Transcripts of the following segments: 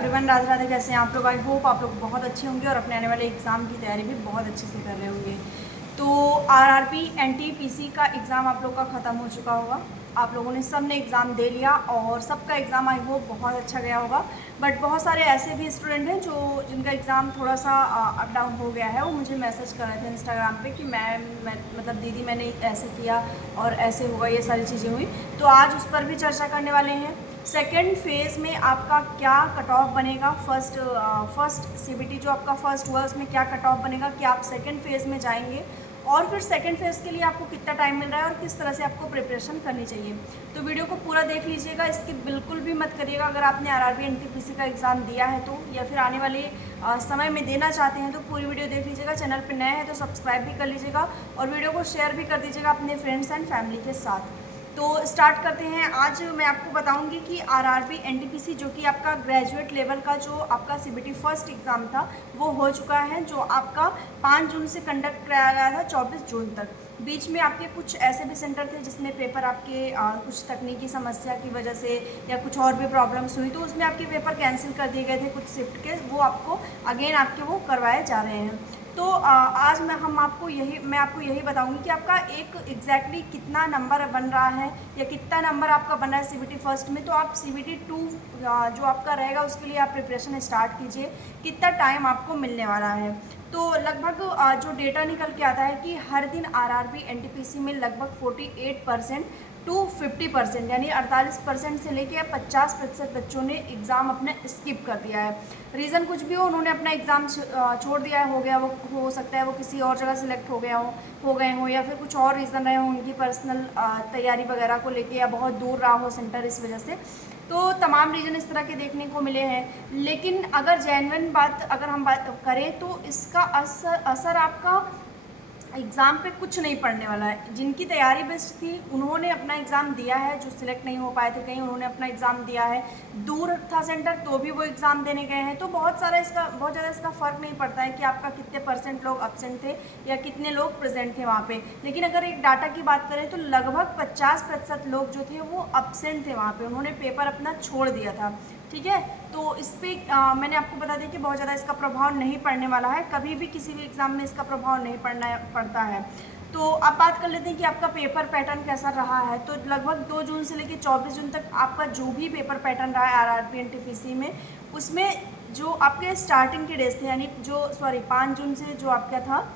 Everyone, Radhe Radhe. कैसे हैं आप लोग? आई होप आप लोग बहुत अच्छे होंगे और अपने आने वाले एग्ज़ाम की तैयारी भी बहुत अच्छे से कर रहे होंगे। तो आरआरबी एनटीपीसी का एग्ज़ाम आप लोग का ख़त्म हो चुका होगा। आप लोगों ने सब ने एग्ज़ाम दे लिया और सबका एग्ज़ाम आई होप बहुत अच्छा गया होगा। बट बहुत सारे ऐसे भी स्टूडेंट हैं जो जिनका एग्ज़ाम थोड़ा सा अप डाउन हो गया है। वो मुझे मैसेज कर रहे थे इंस्टाग्राम पे कि मैं मतलब दीदी मैंने ऐसे किया और ऐसे हुआ, ये सारी चीज़ें हुई। तो आज उस पर भी चर्चा करने वाले हैं। सेकेंड फेज़ में आपका क्या कट ऑफ बनेगा, फर्स्ट सीबीटी जो आपका फर्स्ट हुआ उसमें क्या कट ऑफ बनेगा, कि आप सेकेंड फेज़ में जाएंगे और फिर सेकेंड फेज़ के लिए आपको कितना टाइम मिल रहा है और किस तरह से आपको प्रिपरेशन करनी चाहिए। तो वीडियो को पूरा देख लीजिएगा, इसकी बिल्कुल भी मत करिएगा। अगर आपने आरआरबी एनटीपीसी का एग्ज़ाम दिया है तो, या फिर आने वाले समय में देना चाहते हैं तो पूरी वीडियो देख लीजिएगा। चैनल पर नए हैं तो सब्सक्राइब भी कर लीजिएगा और वीडियो को शेयर भी कर दीजिएगा अपने फ्रेंड्स एंड फैमिली के साथ। तो स्टार्ट करते हैं। आज मैं आपको बताऊंगी कि आरआरबी एनटीपीसी जो कि आपका ग्रेजुएट लेवल का जो आपका सीबीटी फर्स्ट एग्ज़ाम था वो हो चुका है, जो आपका 5 जून से कंडक्ट कराया गया था 24 जून तक। बीच में आपके कुछ ऐसे भी सेंटर थे जिसमें पेपर आपके कुछ तकनीकी समस्या की वजह से या कुछ और भी प्रॉब्लम्स हुई तो उसमें आपके पेपर कैंसिल कर दिए गए थे कुछ शिफ्ट के, वो आपको अगेन आपके वो करवाए जा रहे हैं। तो आज मैं आपको यही बताऊंगी कि आपका एक एग्जैक्टली कितना नंबर बन रहा है या कितना नंबर आपका बना है सीबीटी फर्स्ट में। तो आप सीबीटी 2 जो आपका रहेगा उसके लिए आप प्रिपरेशन स्टार्ट कीजिए। कितना टाइम आपको मिलने वाला है, तो लगभग जो डेटा निकल के आता है कि हर दिन आरआरबी एनटीपीसी में लगभग 48% टू 50% यानी 48% से लेके 50% बच्चों ने एग्ज़ाम अपने स्किप कर दिया है। रीज़न कुछ भी हो, उन्होंने अपना एग्ज़ाम छोड़ दिया है, हो गया, वो हो सकता है वो किसी और जगह सिलेक्ट हो गए हों या फिर कुछ और रीज़न रहे हों उनकी पर्सनल तैयारी वगैरह को लेके, या बहुत दूर रहा हो सेंटर इस वजह से। तो तमाम रीज़न इस तरह के देखने को मिले हैं। लेकिन अगर जेन्युइन बात अगर हम बात करें तो इसका असर आपका एग्ज़ाम पे कुछ नहीं पड़ने वाला है। जिनकी तैयारी बेस्ट थी उन्होंने अपना एग्ज़ाम दिया है, जो सिलेक्ट नहीं हो पाए थे कहीं उन्होंने अपना एग्ज़ाम दिया है। दूर था सेंटर तो भी वो एग्ज़ाम देने गए हैं। तो बहुत ज़्यादा इसका फ़र्क नहीं पड़ता है कि आपका कितने % लोग एब्सेंट थे या कितने लोग प्रेजेंट थे वहाँ पे। लेकिन अगर एक डाटा की बात करें तो लगभग 50% लोग जो थे वो एब्सेंट थे वहाँ पर, उन्होंने पेपर अपना छोड़ दिया था। ठीक है, तो इस पर मैंने आपको बता दिया कि बहुत ज़्यादा इसका प्रभाव नहीं पड़ने वाला है, कभी भी किसी भी एग्ज़ाम में इसका प्रभाव नहीं पड़ता है। तो अब बात कर लेते हैं कि आपका पेपर पैटर्न कैसा रहा है। तो लगभग 2 जून से लेकर 24 जून तक आपका जो भी पेपर पैटर्न रहा है आरआरबी एनटीपीसी में, उसमें जो आपके स्टार्टिंग के डेज थे यानी 5 जून से जो आपका था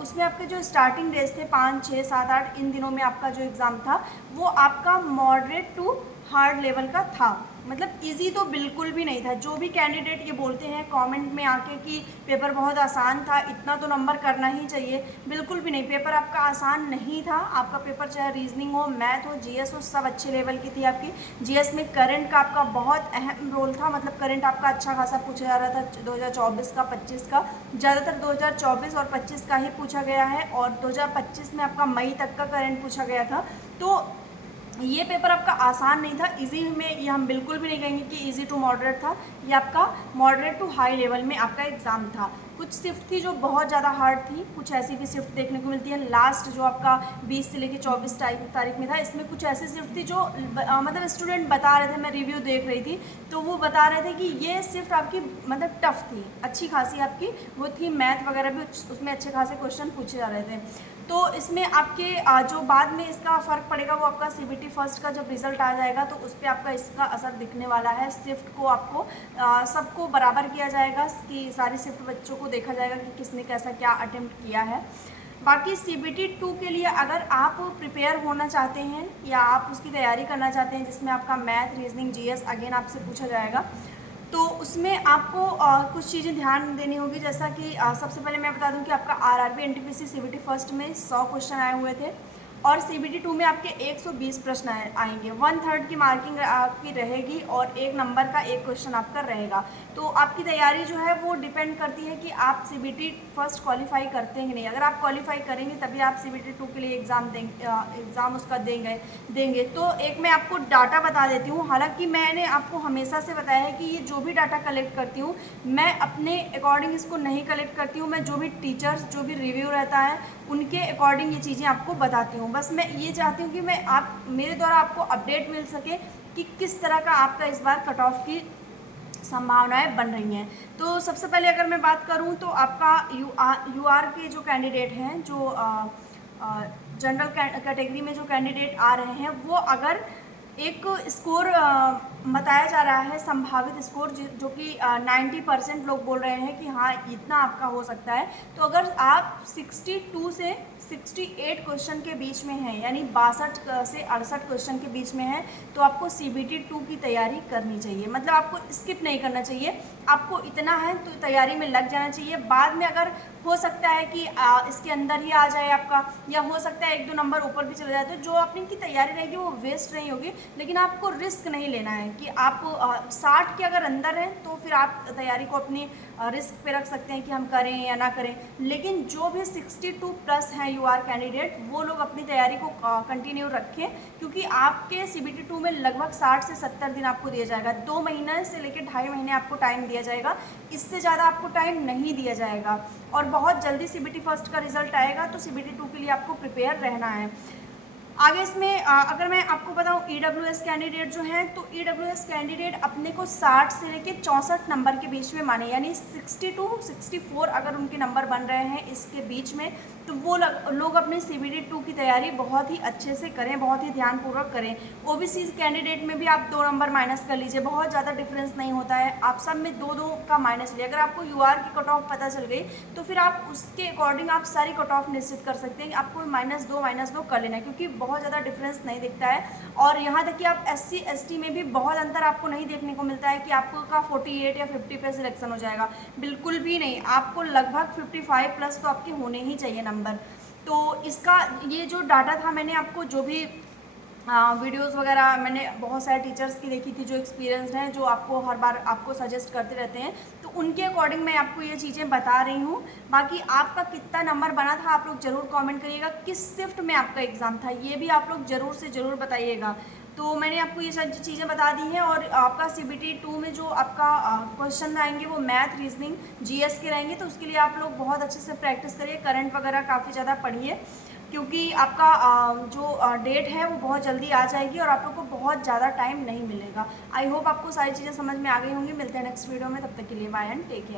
उसमें आपके जो स्टार्टिंग डेज थे 5, 6, 7, 8 इन दिनों में आपका जो एग्ज़ाम था वो आपका मॉडरेट टू हार्ड लेवल का था। मतलब इजी तो बिल्कुल भी नहीं था। जो भी कैंडिडेट ये बोलते हैं कमेंट में आके कि पेपर बहुत आसान था, इतना तो नंबर करना ही चाहिए, बिल्कुल भी नहीं। पेपर आपका आसान नहीं था। आपका पेपर चाहे रीजनिंग हो, मैथ हो, जीएस हो, सब अच्छे लेवल की थी आपकी। जीएस में करंट का आपका बहुत अहम रोल था, मतलब करंट आपका अच्छा खासा पूछा जा रहा था 2024 का, 25 का, ज़्यादातर 2024 और 25 का ही पूछा गया है और 2025 में आपका मई तक का करंट पूछा गया था। तो ये पेपर आपका आसान नहीं था। इजी में ये हम बिल्कुल भी नहीं कहेंगे कि इजी टू मॉडरेट था, ये आपका मॉडरेट टू हाई लेवल में आपका एग्ज़ाम था। कुछ शिफ्ट थी जो बहुत ज़्यादा हार्ड थी, कुछ ऐसी भी शिफ्ट देखने को मिलती है। लास्ट जो आपका 20 से लेकर 24 तारीख में था, इसमें कुछ ऐसी शिफ्ट थी जो मतलब स्टूडेंट बता रहे थे, मैं रिव्यू देख रही थी तो वो बता रहे थे कि ये शिफ्ट आपकी मतलब टफ थी, अच्छी खासी आपकी वो थी। मैथ वगैरह भी उसमें अच्छे खासे क्वेश्चन पूछे जा रहे थे। तो इसमें आपके जो बाद में इसका फ़र्क पड़ेगा वो आपका सीबीटी फर्स्ट का जब रिज़ल्ट आ जाएगा तो उस पर आपका इसका असर दिखने वाला है। शिफ्ट को आपको सबको बराबर किया जाएगा कि सारी शिफ्ट बच्चों को देखा जाएगा कि किसने कैसा क्या अटेम्प्ट किया है। बाकी सीबीटी 2 के लिए अगर आप प्रिपेयर होना चाहते हैं या आप उसकी तैयारी करना चाहते हैं जिसमें आपका मैथ, रीजनिंग, जीएस अगेन आपसे पूछा जाएगा, तो उसमें आपको कुछ चीज़ें ध्यान देनी होगी। जैसा कि सबसे पहले मैं बता दूं कि आपका आरआरबी एनटीपीसी सीबीटी फर्स्ट में 100 क्वेश्चन आए हुए थे और सीबीटी 2 में आपके 120 प्रश्न आएंगे। 1/3 की मार्किंग आपकी रहेगी और 1 नंबर का 1 क्वेश्चन आपका रहेगा। तो आपकी तैयारी जो है वो डिपेंड करती है कि आप सीबीटी फर्स्ट क्वालिफाई करते हैं कि नहीं। अगर आप क्वालिफाई करेंगे तभी आप सीबीटी 2 के लिए एग्ज़ाम उसका देंगे। तो एक मैं आपको डाटा बता देती हूँ। हालांकि मैंने आपको हमेशा से बताया है कि ये जो भी डाटा कलेक्ट करती हूँ मैं अपने अकॉर्डिंग इसको नहीं कलेक्ट करती हूँ। मैं जो भी टीचर्स जो भी रिव्यू रहता है उनके अकॉर्डिंग ये चीज़ें आपको बताती हूँ। बस मैं ये चाहती हूँ कि मेरे द्वारा आपको अपडेट मिल सके कि किस तरह का आपका इस बार कट ऑफ की संभावनाएं बन रही हैं। तो सबसे पहले अगर मैं बात करूं तो आपका यूआर के जो कैंडिडेट हैं, जो जनरल कैटेगरी में जो कैंडिडेट आ रहे हैं, वो अगर एक स्कोर बताया जा रहा है, संभावित स्कोर जो कि 90% लोग बोल रहे हैं कि हाँ इतना आपका हो सकता है। तो अगर आप 62 से 68 क्वेश्चन के बीच में हैं, यानी 62 से 68 क्वेश्चन के बीच में है, तो आपको CBT 2 की तैयारी करनी चाहिए। मतलब आपको स्किप नहीं करना चाहिए, आपको इतना है तो तैयारी में लग जाना चाहिए। बाद में अगर हो सकता है कि इसके अंदर ही आ जाए आपका, या हो सकता है 1-2 नंबर ऊपर भी चले जाए, तो जो अपनी की तैयारी रहेगी वो वेस्ट नहीं होगी। लेकिन आपको रिस्क नहीं लेना है कि आप 60 के अगर अंदर हैं तो फिर आप तैयारी को अपनी रिस्क पे रख सकते हैं कि हम करें या ना करें। लेकिन जो भी 62 प्लस हैं यूआर कैंडिडेट, वो लोग अपनी तैयारी को कंटिन्यू रखें, क्योंकि आपके CBT 2 में लगभग 60 से 70 दिन आपको दिया जाएगा। 2 महीने से लेकर 2.5 महीने आपको टाइम दिया जाएगा, इससे ज़्यादा आपको टाइम नहीं दिया जाएगा। और बहुत जल्दी CBT फर्स्ट का रिजल्ट आएगा, तो CBT 2 के लिए आपको प्रिपेयर रहना है। आगे इसमें अगर मैं आपको बताऊं EWS कैंडिडेट जो हैं, तो EWS कैंडिडेट अपने को 60 से लेके 64 नंबर के बीच में माने, यानी 62 64 अगर उनके नंबर बन रहे हैं इसके बीच में, तो वो लोग अपने CBT 2 की तैयारी बहुत ही अच्छे से करें, बहुत ही ध्यानपूर्वक करें। OBC कैंडिडेट में भी आप 2 नंबर माइनस कर लीजिए, बहुत ज़्यादा डिफरेंस नहीं होता है, आप सब में 2-2 का माइनस लिए। अगर आपको UR की कट ऑफ पता चल गई तो फिर आप उसके अकॉर्डिंग आप सारी कट ऑफ निश्चित कर सकते हैं कि आपको -2 कर लेना है, क्योंकि बहुत ज़्यादा डिफरेंस नहीं दिखता है। और यहाँ तक कि आप SC ST में भी बहुत अंतर आपको नहीं देखने को मिलता है कि आपका 48 या 50 पे सिलेक्शन हो जाएगा, बिल्कुल भी नहीं। आपको लगभग 55 प्लस तो आपके होने ही चाहिए नंबर। तो इसका ये जो डाटा था, मैंने आपको जो भी वीडियोस वगैरह मैंने बहुत सारे टीचर्स की देखी थी जो एक्सपीरियंस्ड हैं, जो आपको हर बार आपको सजेस्ट करते रहते हैं, तो उनके अकॉर्डिंग मैं आपको ये चीज़ें बता रही हूँ। बाकी आपका कितना नंबर बना था आप लोग ज़रूर कमेंट करिएगा, किस शिफ्ट में आपका एग्ज़ाम था ये भी आप लोग ज़रूर से ज़रूर बताइएगा। तो मैंने आपको ये सारी चीज़ें बता दी हैं। और आपका CBT 2 में जो आपका क्वेश्चन आएंगे वो मैथ, रीजनिंग, GS के रहेंगे, तो उसके लिए आप लोग बहुत अच्छे से प्रैक्टिस करिए, करंट वगैरह काफ़ी ज़्यादा पढ़िए, क्योंकि आपका जो डेट है वो बहुत जल्दी आ जाएगी और आप लोग को बहुत ज़्यादा टाइम नहीं मिलेगा। आई होप आपको सारी चीज़ें समझ में आ गई होंगी। मिलते हैं नेक्स्ट वीडियो में, तब तक के लिए बाय एंड टेक केयर।